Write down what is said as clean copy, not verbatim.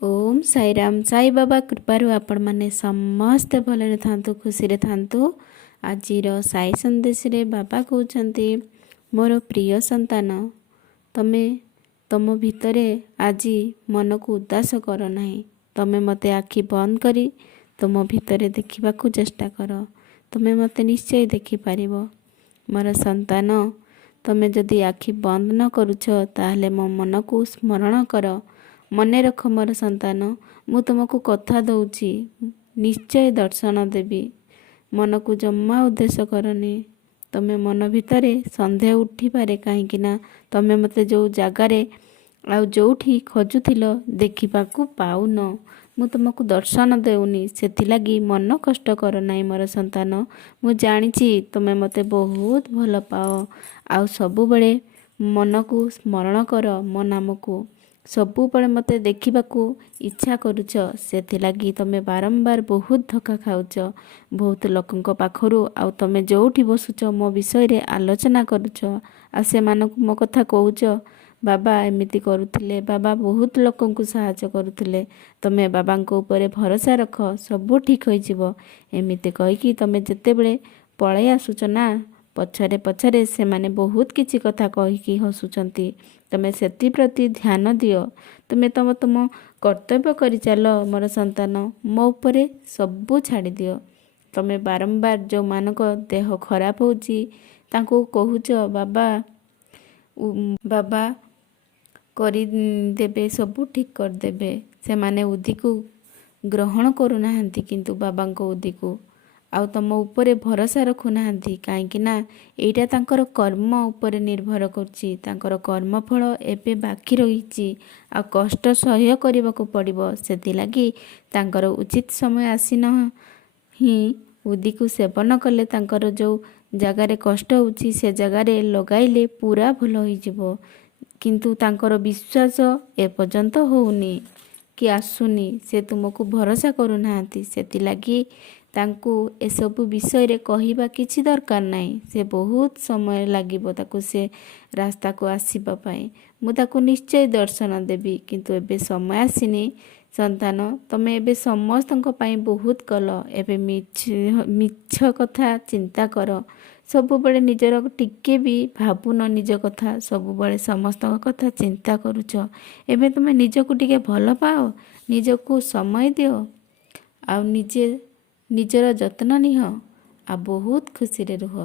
ओम साई राम साई बाबा कृपारू आपण माने समस्ते भलरे थांतु खुशी रे थांतु। आजिर साई संदेश रे बाबा कहउछंती मोर प्रिय संतान तमे तम भितरे आजी मन को उदास कर नाही। तमे मते आखि बंद करी तुम भितरे देखिबाकू चेष्टा कर। तमे मते निश्चय देखि पारिबो। मोर संतान तमे जदि आखि बंद न करूछ ताहले मो मन को स्मरण कर। मने रख मोर संतान मु तुमको कथा दउची निश्चय दर्शन देवी। मन को जम्मा उद्देश्य करनी। तमे मन भितरे संदेह उठी पारे कहीं ना तमे मते जो जगारे आउ जोठी खोजुथिल देखिबाकू पाउन। मु तुमको दर्शन देउनी सेथिलागी मन कष्ट कर नाई मोर संतान। मु जानिची तमे मते बहुत भल पाओ आउ सबुबले मन को स्मरण कर। मो नाम को सबुबले मते देखिबाकू इच्छा करूछ सेथिलागी तमे बारंबार बहुत धक्का खाउछ। बहुत लोकंक पाखरु आउ तमे जोठी बसुछ मो विषय रे आलोचना करूछ आ से मानकु मो कथा कहूछ बाबा एमिति करुथिले, बाबा बहुत लोकंकु सहायता करुथिले, तमे बाबांको ऊपर भरोसा रख सब ठीक होई जिवो। एमिति कहिकी तमे जेतेबेले पळै आसुछ ना पछरे पछरे से माने बहुत किछि कथा कहिकी हसुचंती। तमे सेति प्रति ध्यान दियो। तुमे तुम कर्तव्य करि चलो मोर संतान। मो ऊपर सबू छाड़ी दियो। तमे बारंबार जो मानक देह खराब होची तांको कहूछ बाबा बाबा करी देबे सबू ठीक कर देबे। से माने उदी को ग्रहण करू नाहंती किंतु बाबांको उदी को आउ तम ऊपर भरोसा रखु नाहंती काहेकि ना एटा तांकर कर्म ऊपर निर्भर करची। तांकर कर्म फल एबे बाकी रहिची आ कष्ट सहय करबाकू पड़िबो। सेथिलागी तांकर उचित समय आसीन ही उदी को सेवन कले तांकर जो जगारे कष्ट होची से जगारे लगाइले पूरा भल होई जिवो। किंतु तांकर विश्वास एपर्यंत होउनी कि आसुनी। से तुमको भरोसा करू नाहंती सेथिलागी तांकु एसबु विषय रे कहिबा किछि दरकार नाही। से बहुत समय लागिबो ताकु से रास्ता को आसीबा पाए। मु ताकु निश्चय दर्शन देबी किंतु एबे समय आसीनी। संतान तमे एबे समस्तଙ୍କ ପାଇଁ बहुत कल एबे मिछ कथा चिंता कर। सबु बळे निजर टिके भी भाबुन निज कथा सबुबळे समस्तଙ୍କ कथा चिंता करूछ। एबे तमे निजको टिके भल पाओ, निजको समय दियो आ निजे निजर जत्न निह आ बहुत खुशी रे रुह।